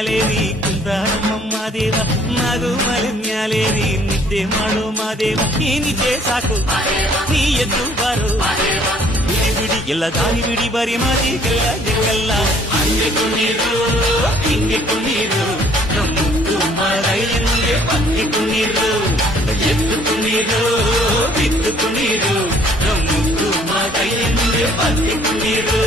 ಮ್ಯಾಲೇರಿ ಕುಂತಾರ ಮಾದೇವ ನಾಗುಮಲೆ ಮ್ಯಾಲೇರಿ ನಿದ್ದೆ ಮಾಡೋ ಮಾದೇವ ಈ ನಿದ್ದೆ ಸಾಕು ನೀ ಎದ್ದು ಬಾರೋ ಬಿಡಿ ಬಿಡಿ ಎಲ್ಲ ದಾರಿ ಬಿಡಿ ಬರಿ ಮಾತಿಗೆಲ್ಲ ಜಗಲ್ಲ ಹಂಗೆ ಕುಣೀರು ಹಿಂಗೆ ಕುಣೀರು ರೈಲಿಂಗೆ ಪಕ್ಕಿ ಕುಣೀರು ಎದ್ದು ಕುಣೀರು ಬಿದ್ದು ಕುಣೀರು ಮುದ್ದು ಕೈಲಿಂಗೆ ಪಕ್ಕಿ ಕುಣೀರು